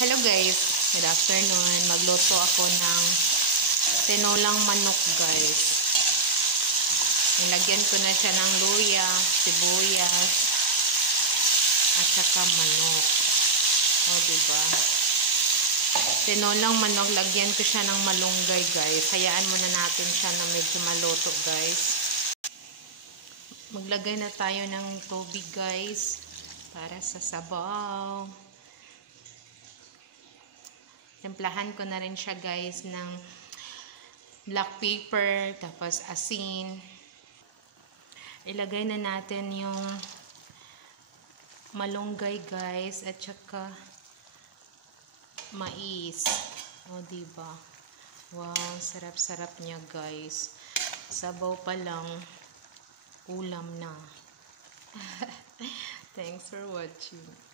Hello guys, good afternoon. Magluto ako ng tinolang manok guys. Nilagyan ko na siya ng luya, sibuyas, at saka manok. O diba? Tinolang manok, lagyan ko siya ng malunggay guys. Hayaan muna natin siya na medyo maluto guys. Maglagay na tayo ng tubig guys para sa sabaw. Templahan ko na rin siya guys ng black pepper, tapos asin. Ilagay na natin yung malunggay guys at saka mais. O diba? Wow, sarap-sarap niya guys. Sabaw pa lang, ulam na. Thanks for watching.